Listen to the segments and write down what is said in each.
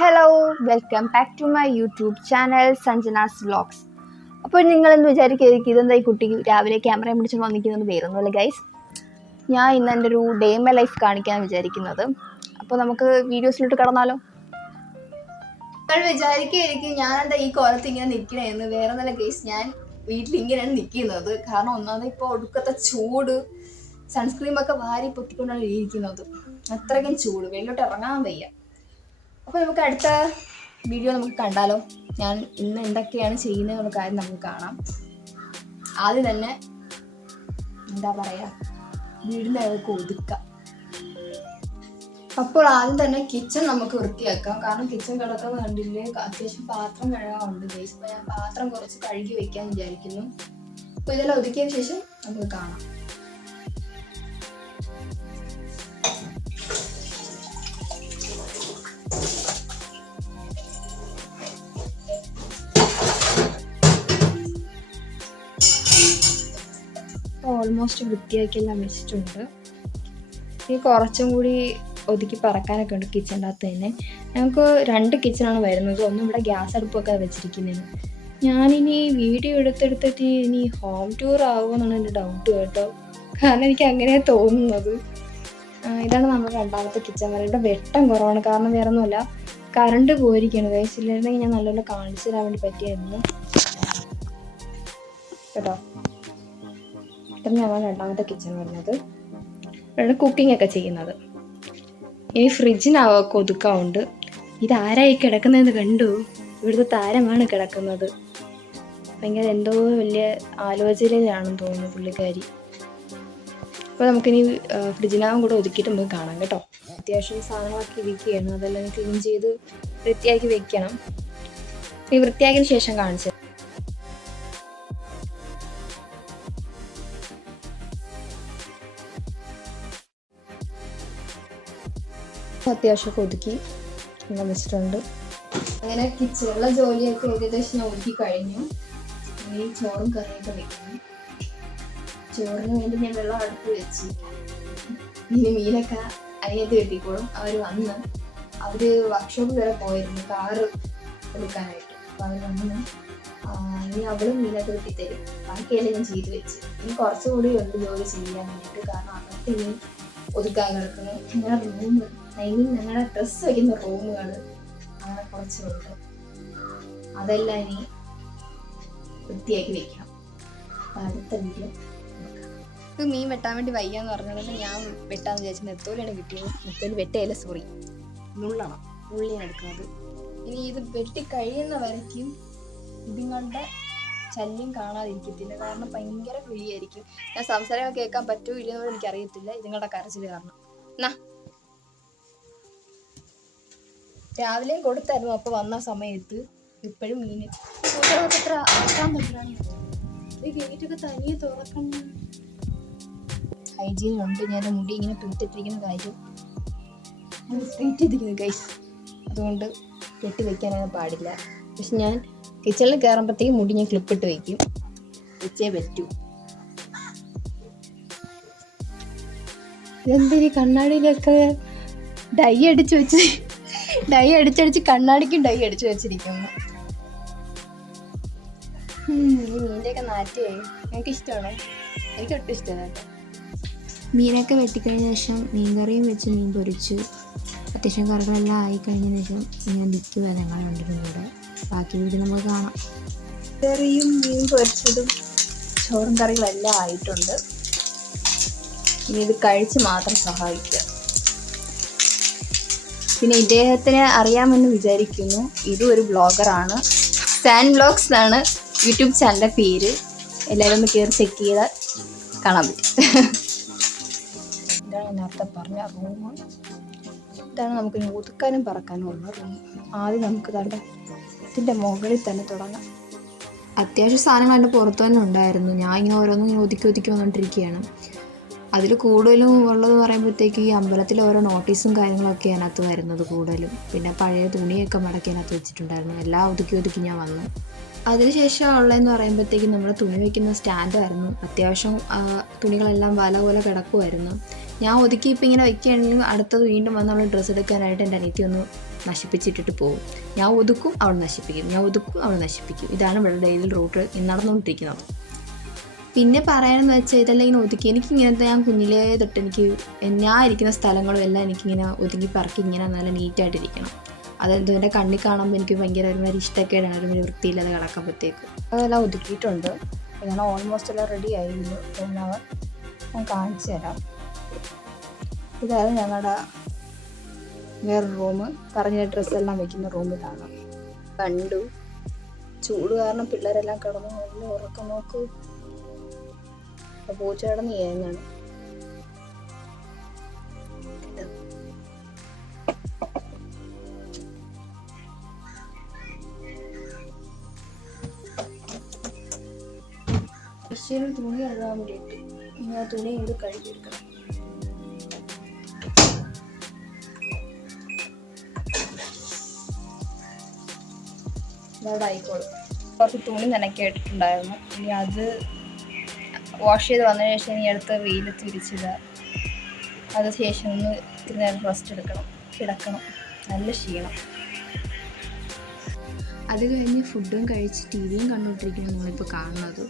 Hello, welcome back to my YouTube channel Sanjana's vlogs. അപ്പോൾ നിങ്ങളെന്ന് വിചാരിക്കും ഇതെന്താ ഈ കുട്ടി രാവിലെ ക്യാമറ പിടിച്ചുകൊണ്ട് വന്നിരിക്കുന്നത് വേറൊന്നുമില്ല ഗൈസ്. ഞാൻ ഇന്ന് എൻ്റെ ഒരു ഡേ മൈ ലൈഫ് കാണിക്കാൻ വിചാരിക്കുന്നത്. അപ്പോൾ നമുക്ക് വീഡിയോസിലോട്ട് കടന്നാലോ. നിങ്ങൾ വിചാരിക്കും ഞാനെന്താ ഈ കോലത്ത് ഇങ്ങനെ നിൽക്കണേന്ന്. വേറൊന്നുമില്ല ഗൈസ്, ഞാൻ വീട്ടിൽ ഇങ്ങനെയാണ് നിൽക്കുന്നത്. കാരണം ഒന്നാമത് ഇപ്പോൾ ഒടുക്കത്തെ ചൂട്, സൺസ്ക്രീമൊക്കെ വാരി പൊട്ടിക്കൊണ്ടാണ് ഇരിക്കുന്നത്. അത്രയ്ക്കും ചൂട്, വെളിയിലോട്ട് ഇറങ്ങാൻ വയ്യ. അപ്പോൾ നമുക്ക് അടുത്ത വീഡിയോ നമുക്ക് കണ്ടാലോ. ഞാൻ ഇന്ന് എന്തൊക്കെയാണ് ചെയ്യുന്നതെന്നുള്ള കാര്യം നമുക്ക് കാണാം. ആദ്യം തന്നെ എന്താ പറയുക, വീടിൻ്റെ അതൊക്കെ ഒതുക്കാം. അപ്പോൾ ആദ്യം തന്നെ കിച്ചൺ നമുക്ക് വൃത്തിയാക്കാം. കാരണം കിച്ചൺ കിടക്കുന്നത് കണ്ടില്ലേ, അത്യാവശ്യം പാത്രം കഴുകാറുണ്ട് ഗൈസ്. അപ്പോൾ ഞാൻ പാത്രം കുറച്ച് കഴുകി വെക്കാൻ വിചാരിക്കുന്നു. അപ്പോൾ ഇതെല്ലാം ഒതുക്കിയതിന് ശേഷം നമുക്ക് കാണാം. ഓൾമോസ്റ്റ് വൃത്തിയാക്കിയെല്ലാം വെച്ചിട്ടുണ്ട്. ഈ കുറച്ചും കൂടി ഒതുക്കി പറക്കാനൊക്കെ ഉണ്ട് കിച്ചണിൻ്റെ അകത്ത് തന്നെ. ഞങ്ങൾക്ക് 2 കിച്ചണാണ് വരുന്നത്. ഒന്നും ഇവിടെ ഗ്യാസ് അടുപ്പൊക്കെ വെച്ചിരിക്കുന്നത്. ഞാനിനി വീഡിയോ എടുത്തെടുത്തിട്ട് ഇനി ഹോം ടൂർ ആകുമെന്നാണ് എൻ്റെ ഡൗട്ട് കേട്ടോ. കാരണം എനിക്ക് അങ്ങനെയാണ് തോന്നുന്നത്. ഇതാണ് നമ്മുടെ 2ാമത്തെ കിച്ചൺ. വരയുടെ വെട്ടം കുറവാണ്, കാരണം വേറെ ഒന്നുമല്ല, കറണ്ട് പോയിരിക്കുകയാണ് കഴിച്ചില്ലായിരുന്നെങ്കിൽ ഞാൻ നല്ലപോലെ കാണിച്ചു തരാൻ വേണ്ടി പറ്റിയായിരുന്നു കേട്ടോ. ഇതാണ് ഞങ്ങൾ 2ാമത്തെ കിച്ചൺ വരുന്നത്. ഇവിടെ കുക്കിംഗ് ഒക്കെ ചെയ്യുന്നത്. ഇനി ഫ്രിഡ്ജിനൊക്കെ ഒതുക്കാറുണ്ട്. ഇതാരായി കിടക്കുന്നതെന്ന് കണ്ടു? ഇവിടുത്തെ താരമാണ് കിടക്കുന്നത്. ഭയങ്കര എന്തോ വലിയ ആലോചനയിലാണെന്ന് തോന്നുന്നു പുള്ളിക്കാരി. അപ്പോൾ നമുക്കിനി ഫ്രിഡ്ജിനകം കൂടെ ഒതുക്കിയിട്ട് നമുക്ക് കാണാം കേട്ടോ. അത്യാവശ്യം സാധനങ്ങളൊക്കെ ഇരിക്കുകയാണ്, അതെല്ലാം ക്ലീൻ ചെയ്ത് വൃത്തിയാക്കി വെക്കണം. ഈ വൃത്തിയാക്കിയതിന് ശേഷം കാണിച്ചു. അത്യാവശ്യമൊക്കെ ഒതുക്കി എല്ലാം വെച്ചിട്ടുണ്ട്. അങ്ങനെ കിച്ചണിലെ ജോലിയൊക്കെ ഏകദേശം ഞാൻ ഒതുക്കി കഴിഞ്ഞു. ഈ ചോറും കറിയൊക്കെ വെക്കുന്നു. ചോറിന് വേണ്ടി ഞാൻ വെള്ളം അടുത്ത് വെച്ച്. ഇനി മീനൊക്കെ അനിയത്ത് കെട്ടിക്കോളും. അവർ വന്ന് വർക്ക്ഷോപ്പ് വരെ പോയിരുന്നു കാറ് കൊടുക്കാനായിട്ട്. അപ്പോൾ അവർ വന്ന് ഇനി അവളും മീനൊക്കെ വെട്ടിത്തരും. ബാക്കിയെല്ലാം ഞാൻ ചെയ്ത് വെച്ച്. ഇനി കുറച്ചുകൂടി ഉണ്ട് ജോലി ചെയ്യാൻ വേണ്ടിയിട്ട്. കാരണം അതൊക്കെ ഇനി ഒതുക്കാൻ കിടക്കുന്നു. ഞങ്ങളുടെ റൂം, ഞങ്ങളുടെ ഡ്രസ്സ് വയ്ക്കുന്ന റൂമുകൾ അങ്ങനെ കുറച്ചുണ്ട്. അതെല്ലാം ഇനി വൃത്തിയാക്കി വെക്കണം. അടുത്ത വീഡിയോ ഇത് മീൻ വെട്ടാൻ വേണ്ടി വയ്യാന്ന് പറഞ്ഞത് ഞാൻ വെട്ടാന്ന് വിചാരിച്ചു. നെത്തോലിയാണ് കിട്ടിയത്. നെത്തോലി വെട്ടയല്ല, സോറി, നുള്ളണം. ഉള്ളിയാണ് എടുക്കുന്നത്. ഇനി ഇത് വെട്ടി കഴിയുന്ന വരയ്ക്കും ഇതുങ്ങളുടെ ശല്യം കാണാതിരിക്കത്തില്ല. കാരണം ഭയങ്കര വിളിയായിരിക്കും. ഞാൻ സംസാരം കേൾക്കാൻ പറ്റുമോ ഇല്ലെന്നോട് എനിക്കറിയത്തില്ല, ഇതുങ്ങളുടെ കരച്ചിൽ കാരണം. രാവിലെയും കൊടുത്തായിരുന്നു. അപ്പോൾ വന്ന സമയത്ത് ഇപ്പോഴും മീൻ എത്ര ആക്കാൻ പറ്റില്ല. ഈ ഗേറ്റൊക്കെ തനിയെ തുറക്കണം. ഹൈജീനുണ്ട്. ഞാൻ മുടി ഇങ്ങനെ തൂറ്റിട്ടിരിക്കുന്ന കാര്യം സ്ട്രെയിറ്റ് ചെയ്തിരിക്കുന്നു ഗൈസ്. അതുകൊണ്ട് കെട്ടി വെക്കാനങ്ങനെ പാടില്ല. പക്ഷെ ഞാൻ കിച്ചണിൽ കയറുമ്പോഴത്തേക്കും മുടി ഞാൻ ക്ലിപ്പിട്ട് വയ്ക്കും. വെച്ചേ പറ്റൂ. ഇതെന്തിരി കണ്ണാടിയിലൊക്കെ ഡൈ അടിച്ചടിച്ച് കണ്ണാടിക്കും ഡൈ അടിച്ചു വെച്ചിരിക്കുന്നു. ഈ മീൻ്റെയൊക്കെ നാറ്റേ എനിക്ക് ഇഷ്ടമാണോ? എനിക്ക് ഒട്ടും ഇഷ്ടമല്ല കേട്ടോ. മീനൊക്കെ വെട്ടിക്കഴിഞ്ഞ ശേഷം മീൻകറിയും വെച്ച് മീൻ പൊരിച്ച് അത്യാവശ്യം കറികളെല്ലാം ആയിക്കഴിഞ്ഞതിന് ശേഷം ഞാൻ നിൽക്കുക. ഞങ്ങൾ രണ്ടിനും കൂടെ ബാക്കി വീട് നമുക്ക് കാണാം. കറിയും മീൻ പൊരിച്ചതും ചോറും കറികളെല്ലാം ആയിട്ടുണ്ട്. ഇനി ഇത് കഴിച്ച് മാത്രം സഹായിക്കുക. പിന്നെ ഇദ്ദേഹത്തിന് അറിയാമെന്ന് വിചാരിക്കുന്നു. ഇതും ഒരു ബ്ലോഗറാണ്. സാൻ വ്ലോഗ്സ് എന്നാണ് യൂട്യൂബ് ചാനലിൻ്റെ പേര്. എല്ലാവരും ഒന്ന് കയറി ചെക്ക് ചെയ്താൽ കാണാൻ പറ്റും. ഇതാണ് നേരത്തെ പറഞ്ഞ റൂം. ഇതാണ് നമുക്ക് ഒതുക്കാനും പറക്കാനും ഉള്ള റൂം. ആദ്യം നമുക്ക് തന്നെ ഇതിൻ്റെ മുകളിൽ തന്നെ തുടങ്ങാം. അത്യാവശ്യം സാധനങ്ങൾ എൻ്റെ പുറത്ത് തന്നെ ഉണ്ടായിരുന്നു. ഞാൻ ഇങ്ങനെ ഓരോന്നും ഇങ്ങനെ ഒതുക്കി വന്നുകൊണ്ടിരിക്കുകയാണ്. അതിൽ കൂടുതലും ഉള്ളത് പറയുമ്പോഴത്തേക്ക് ഈ അമ്പലത്തിൽ ഓരോ നോട്ടീസും കാര്യങ്ങളൊക്കെ അതിനകത്ത് വരുന്നത് കൂടുതലും. പിന്നെ പഴയ തുണിയൊക്കെ മടക്കി അതിനകത്ത് വെച്ചിട്ടുണ്ടായിരുന്നു. എല്ലാം ഒതുക്കി ഞാൻ വന്നു. അതിനുശേഷം ഉള്ളതെന്ന് പറയുമ്പോഴത്തേക്കും നമ്മൾ തുണി വയ്ക്കുന്ന സ്റ്റാൻഡായിരുന്നു. അത്യാവശ്യം തുണികളെല്ലാം വല പോലെ കിടക്കുമായിരുന്നു. ഞാൻ ഒതുക്കി ഇപ്പം ഇങ്ങനെ വയ്ക്കുകയാണെങ്കിൽ അടുത്തത് വീണ്ടും വന്ന് നമ്മൾ ഡ്രസ്സ് എടുക്കാനായിട്ട് എൻ്റെ അനിയത്തി ഒന്ന് നശിപ്പിച്ചിട്ടിട്ട് പോകും. ഞാൻ ഒതുക്കും, അവൾ നശിപ്പിക്കും, ഞാൻ ഒതുക്കും, അവൾ നശിപ്പിക്കും. ഇതാണ് ഇവിടെ ഡെയിലി റൂട്ട് നടന്നുകൊണ്ടിരിക്കുന്നത്. പിന്നെ പറയാനെന്ന് വെച്ചാൽ ഇതെല്ലാം ഇങ്ങനെ ഒതുക്കി എനിക്കിങ്ങനത്തെ ഞാൻ കുഞ്ഞിലേ തൊട്ട് ഞാൻ ഇരിക്കുന്ന സ്ഥലങ്ങളും എല്ലാം എനിക്കിങ്ങനെ ഒതുക്കി പറക്കി ഇങ്ങനെ നല്ല നീറ്റായിട്ടിരിക്കണം. അതെന്തോ എൻ്റെ കണ്ണിൽ കാണുമ്പോൾ എനിക്ക് ഭയങ്കര ഒരുമാതിരി ഇഷ്ടക്കേടാണ്, ഒരുമാതിരി വൃത്തിയില്ലാതെ കിടക്കുമ്പോഴത്തേക്ക്. അതെല്ലാം ഒതുക്കിയിട്ടുണ്ട്. ഇതാണ് ഓൾമോസ്റ്റ് എല്ലാം റെഡി ആയിരുന്നു. ഞാൻ കാണിച്ചു തരാം. ഇതായിരുന്നു ഞങ്ങളുടെ വേറൊരു റൂം. പറഞ്ഞ ഡ്രസ്സെല്ലാം വെക്കുന്ന റൂം ഇതാണ്. കണ്ടു ചൂട് കാരണം പിള്ളേരെല്ലാം കിടന്നു നല്ല ഉറക്കം. നോക്കൂ, പൂച്ച കിടന്ന് ചെയ്യുന്നതാണ്. കൃഷിയിൽ തുണി കഴുകാൻ വേണ്ടിയിട്ട് ഇനി ആ തുണി ഇത് കഴുകിയെടുക്കണം. ഇതവിടെ ആയിക്കോളും. കുറച്ച് തുണി നനയ്ക്കായിട്ടിട്ടുണ്ടായിരുന്നു. ഇനി അത് വാഷ് ചെയ്ത് വന്നതിന് ശേഷം ഇനി അടുത്ത വെയിലത്ത് വിരിച്ചിടുക. അതിന് ശേഷം ഒന്ന് ഇത്തിരി നേരം റെസ്റ്റ് കിടക്കണം. നല്ല ക്ഷീണം. അത് കഴിഞ്ഞ് ഫുഡും കഴിച്ച് ടി വിയും കണ്ടുകൊണ്ടിരിക്കുന്നു നമ്മളിപ്പോൾ കാണുന്നത്.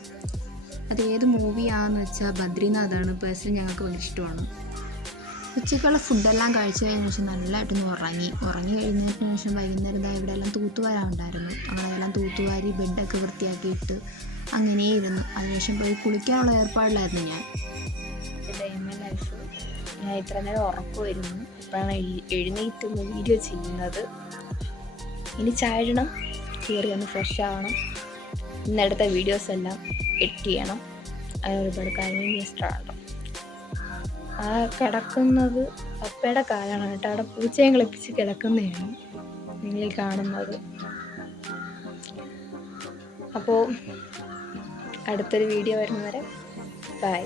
അത് ഏത് മൂവിയാണെന്ന് വെച്ചാൽ ബദ്രിനാഥാണ്. പേഴ്സണലി ഞങ്ങൾക്ക് ഭയങ്കര ഇഷ്ടമാണ്. ഉച്ചയ്ക്കുള്ള ഫുഡെല്ലാം കഴിച്ചു കഴിഞ്ഞ ശേഷം നല്ലതായിട്ടൊന്ന് ഉറങ്ങി കഴിഞ്ഞതിന് ശേഷം വൈകുന്നേരം ഇവിടെ എല്ലാം തൂത്തുവാരാനുണ്ടായിരുന്നു. അതെല്ലാം തൂത്തുവാരി ബെഡൊക്കെ വൃത്തിയാക്കിയിട്ട് അങ്ങനെ ഇരുന്നു. അതിനുശേഷം പോയി കുളിക്കാനുള്ള ഏർപ്പാടിലായിരുന്നു ഞാൻ. ഞാൻ ഇത്ര നേരം ഉറക്കമായിരുന്നു. ഇപ്പോഴാണ് എഴുന്നേറ്റുള്ള വീഡിയോ ചെയ്യുന്നത്. ഇനി ചായ ഇടണം, കയറി ഒന്ന് ഫ്രഷ് ആവണം. ഇന്നെടുത്ത വീഡിയോസ് എല്ലാം എഡിറ്റ് ചെയ്യണം. അതിന് ഒരുപാട് കാര്യങ്ങൾ ഇഷ്ടമാണ്. ആ കിടക്കുന്നത് പപ്പയുടെ കാലാണ് കേട്ടോ. അവിടെ പൂച്ചയെ കളിപ്പിച്ച് കിടക്കുന്നതാണ് നിങ്ങൾ കാണുന്നത്. അപ്പോൾ അടുത്തൊരു വീഡിയോ വരുന്നവരെ ബൈ.